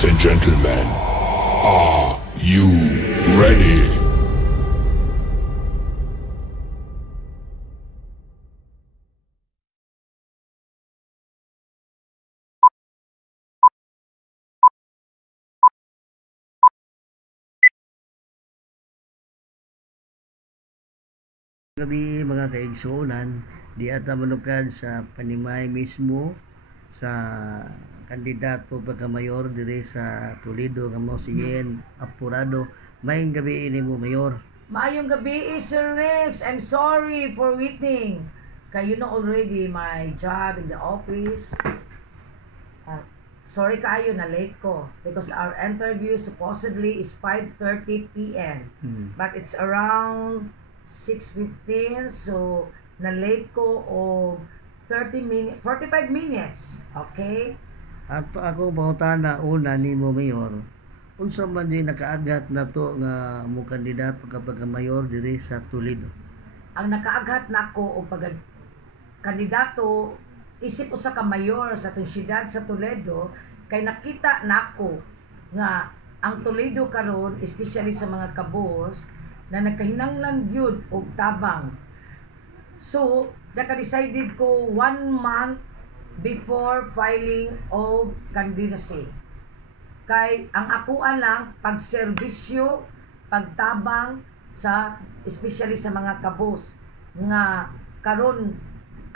Ladies and gentlemen, are you ready? Gabi mga kaigsuonan, di ata manukad sa panimay mismo sa kandidato pagka-mayor dire sa Toledo nga mao si Yen Apurado. Maayong gabi ini mo, Mayor. Maayong gabi, Sir Rex. I'm sorry for waiting. Kaya you know already my job in the office. Sorry kayo na late ko because our interview supposedly is 5:30 p.m. But it's around 6:15, so na late ko o 45 minutes. Okay? At ako pangutana una nimo, Mayor. Unsa man di nakaagat na to nga mo kandidato kapag mayor dire sa Toledo? Ang nakaaghat nako og pag kandidato isip usa ka mayor sa atong siyudad sa Toledo kay nakita nako nga ang Toledo karon especially sa mga kabos na nagkahinanglan gyud og tabang. So, naka-decided ko 1 month before filing of candidacy. Kay ang akuan lang pagserbisyo, pagtabang sa especially sa mga kabos nga karon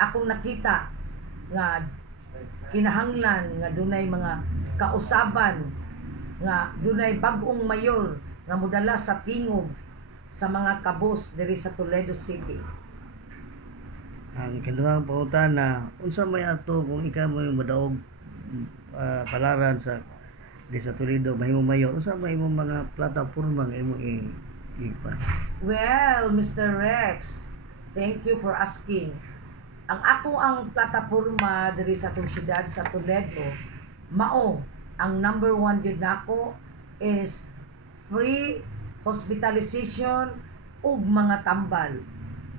akong nakita nga kinahanglan nga dunay mga kausaban nga dunay bag-ong mayor nga modala sa tingog sa mga kabos diri sa Toledo City. Ang ikaduhang pangutana, unsa may ato kung ikaw mo madaog palaran sa di sa Toledo mahimo mayor, unsa may imong mga plataporma nga imong ipan? Well, Mr. Rex, thank you for asking. Ang ang plataporma diri sa atong siyudad sa Toledo, mao ang number 1 gyud nako is free hospitalization ug mga tambal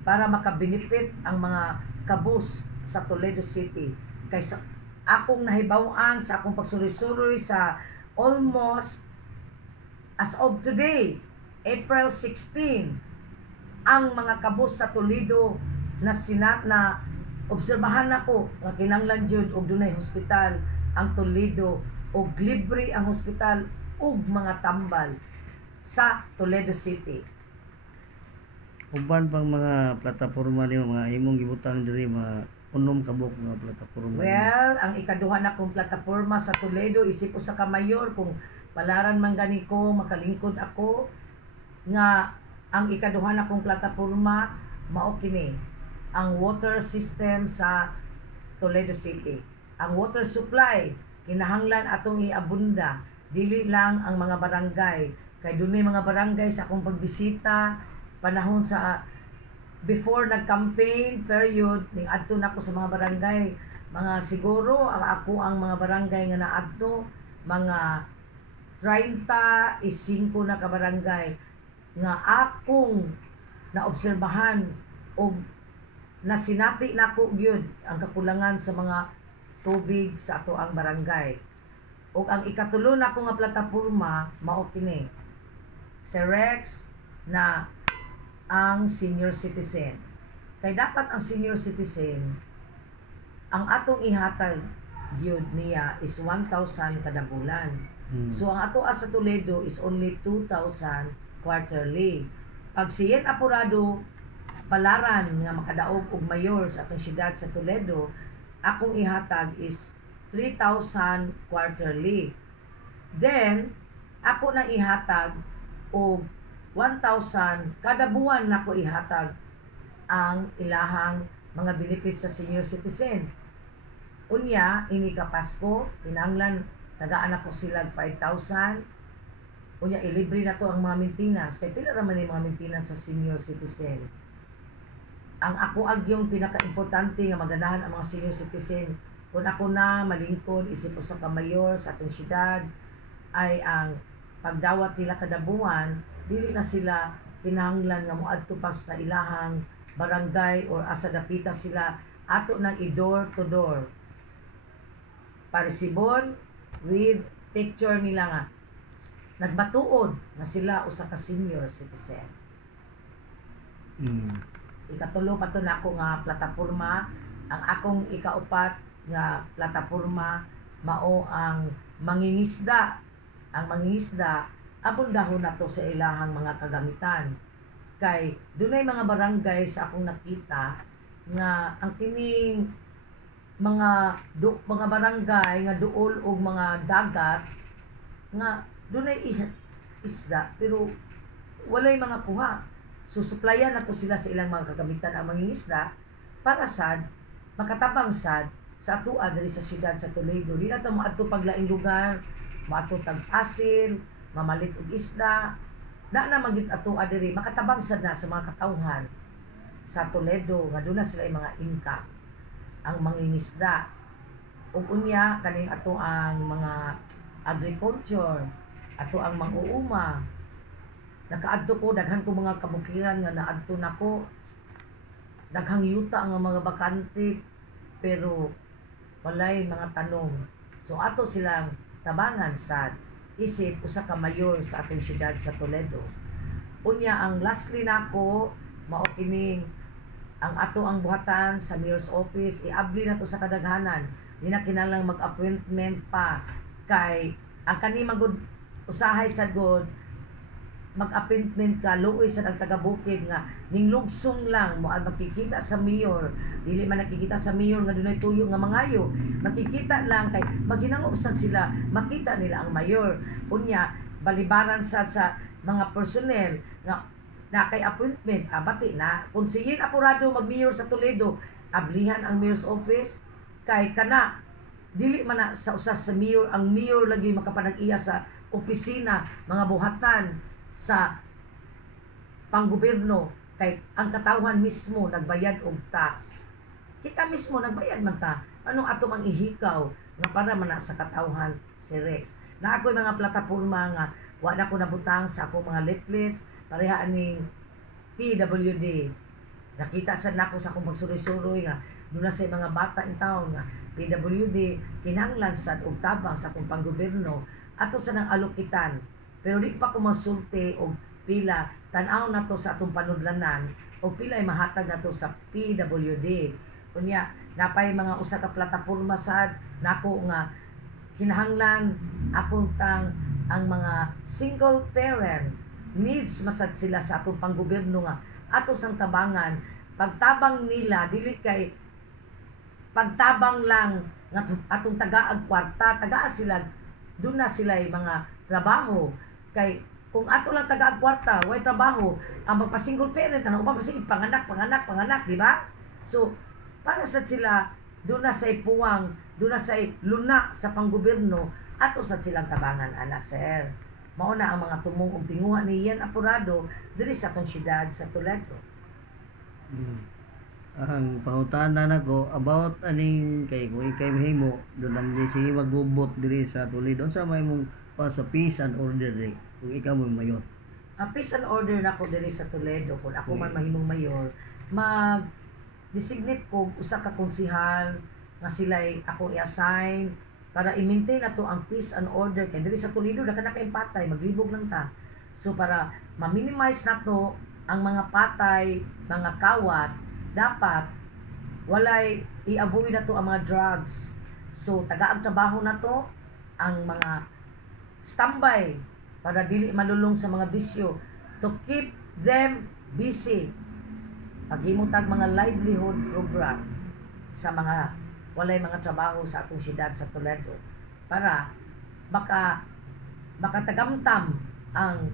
para makabenefit ang mga kabus sa Toledo City. Kaysa akong nahibaw-an sa akong pagsuroy-suroy sa almost as of today, April 16, ang mga kabus sa Toledo na obserbahan ako nga kinahanglan jud og dunay hospital ang Toledo og libre ang hospital ug mga tambal sa Toledo City. Uban pang mga plataporma ni mga imong gibutang diri mga unom kabuk mga plataporma? Well, ang ikaduha na kong plataporma sa Toledo isip usa ka mayor kung palaran man gani ko makalingkod ako nga ang ikaduha na kong plataporma mao kini ang water system sa Toledo City. Ang water supply kinahanglan atong iabunda dili lang ang mga barangay kay dunay mga barangay sa akong pagbisita panahon sa before nag-campaign period ning adto nako sa mga barangay, mga siguro ako ang mga barangay nga naadto mga 35 na ka barangay nga akong naobserbahan o nasinati nako gyud ang kakulangan sa mga tubig sa ato ang barangay. O ang ikatulo nako nga plataporma mao kini Sir Rex na ang senior citizen. Kay dapat ang senior citizen ang atong ihatag gyud niya is 1,000 kada bulan. So ang ato sa Toledo is only 2,000 quarterly. Pag si Yen Apurado palaran nga makadaog og mayor sa atong siyudad sa Toledo, akong ihatag is 3,000 quarterly. Then ako na ihatag og 1,000 kada buwan nako ihatag ang ilahang mga benefits sa senior citizen. Unya, ini ka Pasko, kinahanglan tagaan ako sila 5,000. Unya, ilibre na to ang mga maintenance. Kaya pila raman yung mga maintenance sa senior citizen. Ang ako agyong pinaka-importante nga maganahan ang mga senior citizen. Kung ako na malingkod, isip ko sa kamayor sa atong siyudad, ay ang pagdawat nila kada buwan, dili na sila kinahanglan nga moadto pa sa ilahang barangay or asa dapita sila ato nang i-door to door parisibon with picture nila nga nagbatuod nga sila usa ka senior citizen. Ikatulo pa to nako nga plataporma. Ang akong ikaupat nga plataporma mao ang mangingisda. Ang mangingisda abon dahon na to sa ilahang mga kagamitan. Kay dunay mga barangay sa akong nakita nga ang kining mga barangay nga duol og mga dagat nga dunay isda pero walay mga kuha. Susuplayan na to sila sa ilang mga kagamitan ang mangingisda para sad makatabang sad sa atoa diri sa siyudad sa Toledo. Di na to maadto paglaing lugar, maadto tag-asin, mamalit og isda. Na magit atoa diri makatabang sad na sa mga katawhan sa Toledo nga doon na sila mga income ang mangingisda. Ug unya kaning ato ang mga agriculture, ato ang mang-uuma. Nakaadto ko daghan ko mga kabukiran nga naadto nako. Daghang yuta ang mga bakante pero walay mga tanong. So ato silang tabangan sa isip usa ka mayor sa atong syudad sa Toledo. Unya ang lastly nako mao kining ang ato ang buhatan sa mayor's office iabli na to sa kadaghanan. Di na kinahanglan mag-appointment pa kay ang kanima gud usahay sa god mag-appointment ka luoy sa ang taga-bukid nga ning lugsong lang mo makikita sa mayor dili man nakikita sa mayor nga dunay tuyo nga mangayo makikita lang kay maghinangop sad sila makita nila ang mayor unya balibaran sa mga personnel nga na kay appointment abati na kung siyin apurado mag-mayor sa Toledo ablihan ang mayor's office kay kana dili man na sa usas sa mayor ang mayor lagi makapanag-iya sa opisina mga buhatan sa panggobyerno kay ang katawhan mismo nagbayad og tax. Kita mismo nagbayad man ta. Anong ato mang ihikaw nga para man na sa katawhan si Rex. Na ako'y mga plataporma nga wa na ko nabutang sa akong mga leaflets pareha aning PWD. Nakita sa nako sa akong magsuroy-suroy nga doon na sa mga bata in town nga PWD kinahanglan sad og tabang sa akong panggobyerno ato sa nang alukitan. Pero di pa ko masulti og pila tan-aw na to sa atong panudlanan o pila ay mahatag na to sa PWD. Unya napay mga usa ka plataporma sad nako nga kinahanglan akong tang ang mga single parent needs masad sila sa atong panggobyerno nga ato sang tabangan pagtabang nila dili kay pagtabang lang nga atong tagaag kwarta tagaan sila doon na sila mga trabaho kay kung ato lang tagaan kwarta way trabaho ang magpa-single parent ano uban sige panganak di ba so para sa sila doon na sa puwang doon na sa luna sa panggobyerno ato sa silang tabangan ana sir mao na ang mga tumong ug tinguha ni Ian Apurado diri sa atong syudad sa Toledo. Ang pangutana nako about aning kay kung ikay mahimo doon lang di sige magbubot diri sa Toledo sa may mong pa sa peace and order diri kung ikaw mo mayor. Ang peace and order nako diri sa Toledo kung ako man mahimong mayor mag designate ko usa ka konsehal nga sila'y ako i-assign para i-maintain nato ang peace and order kay diri sa Toledo na kana kay patay maglibog lang ta. So para ma-minimize nato ang mga patay, mga kawat dapat walay i-avoid nato ang mga drugs. So tagaag trabaho nato ang mga standby para dili malulong sa mga bisyo to keep them busy. Paghimutag mga livelihood program sa mga walay mga trabaho sa atong syudad sa Toledo para makatagamtam ang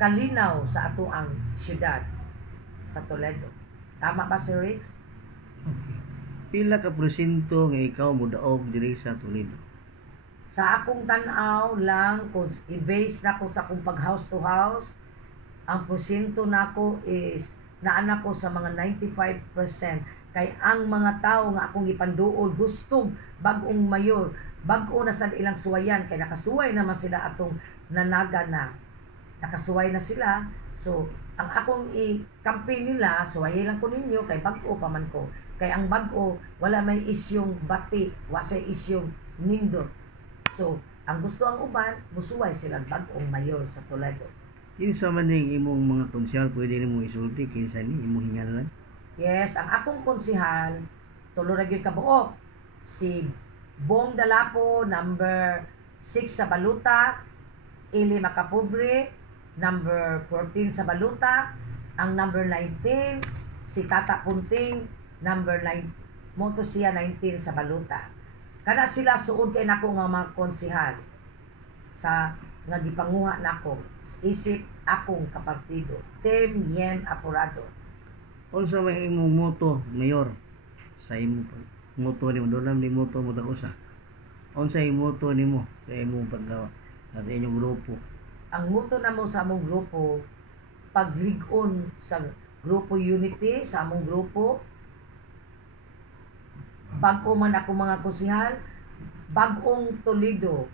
kalinaw sa ato ang syudad sa Toledo. Tama ba si Rex? Pila ka porsyento nga ikaw mo daog diri sa Toledo? Sa akong tan-aw lang kung i-base nako sa akong pag house to house, ang porsyento nako is naana ko sa mga 95% kay ang mga tao nga akong ipanduol gustong bag-ong mayor, bag-o na sa ilang suwayan kay nakasuway naman sila atong nanaga na. Nakasuway na sila. So, ang akong i-campaign nila, suway lang ko ninyo kay bag-o pa man ko. Kay ang bag-o wala may isyong bati, wala isyong nindot. So, Ang gusto ang uban, musuway silang bag-ong mayor sa Toledo. Kinsa man ning imong mga konsyal pwede nimo isulti kinsa ni imong hinganlan? Yes, ang akong konsihal, tulo ra gyud ka buok. Si Bong Dalapo, number 6 sa Baluta, Ili Macapobre, number 14 sa Baluta, ang number 19, si Tata Punting, number 9, moto siya 19 sa Baluta. Kana sila suod kay nako nga mga konsihal sa nga gipanguha nako isip akong kapartido. Tem Yen Apurado. Unsa may imong moto, mayor? Sa imong moto nimo doon ni moto mo ta usa. Unsa imong moto nimo sa imong paggawa sa inyong grupo? Ang moto namo sa among grupo, paglig-on sa grupo unity sa among grupo. Bag-o man ako mga konsihal, bag-ong Toledo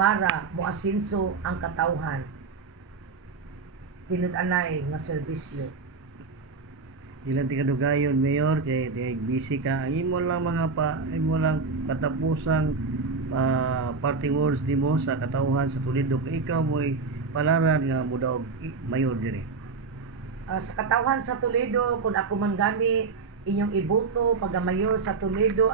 para moasinso ang katawhan. Tinud-anay nga serbisyo. Ilang ti kadugayon mayor kay busy ka. Ang imo lang imo lang katapusang parting words nimo sa katawhan sa Toledo kay ikaw mo'y palaran nga mudaog mayor diri. Sa katawhan sa Toledo, kung ako man gani inyong iboto pagamayor sa Toledo,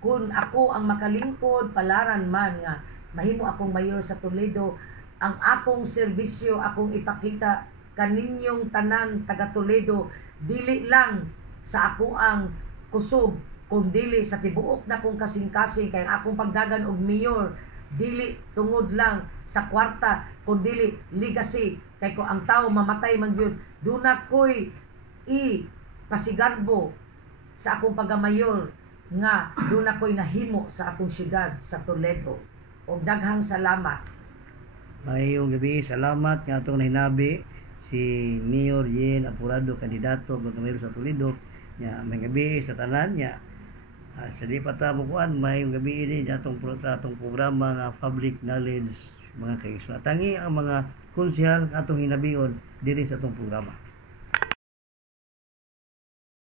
kung ako ang makalingkod palaran man nga mahimo akong mayor sa Toledo, ang akong serbisyo akong ipakita kaninyong tanan taga Toledo, dili lang sa ako ang kusog, kung dili sa tibuok na kong kasing-kasing kay akong pagdagan og mayor, dili tungod lang sa kwarta, kung dili legacy kay ko ang tao mamatay man gyud, duna koy pasigarbo sa akong pagamayor nga duna koy nahimo sa atong syudad sa Toledo. Og daghang salamat. Mayong gabi, salamat nga atong nahinabi si Mayor Yen Apurado, kandidato pagkamayor sa Toledo. Nya may gabi sa tanan nya. Sa di pa ta bukuan, mayong gabi ini sa atong programa nga public knowledge mga kaigsoon. Tangi ang mga konsyal atong hinabion diri sa atong programa.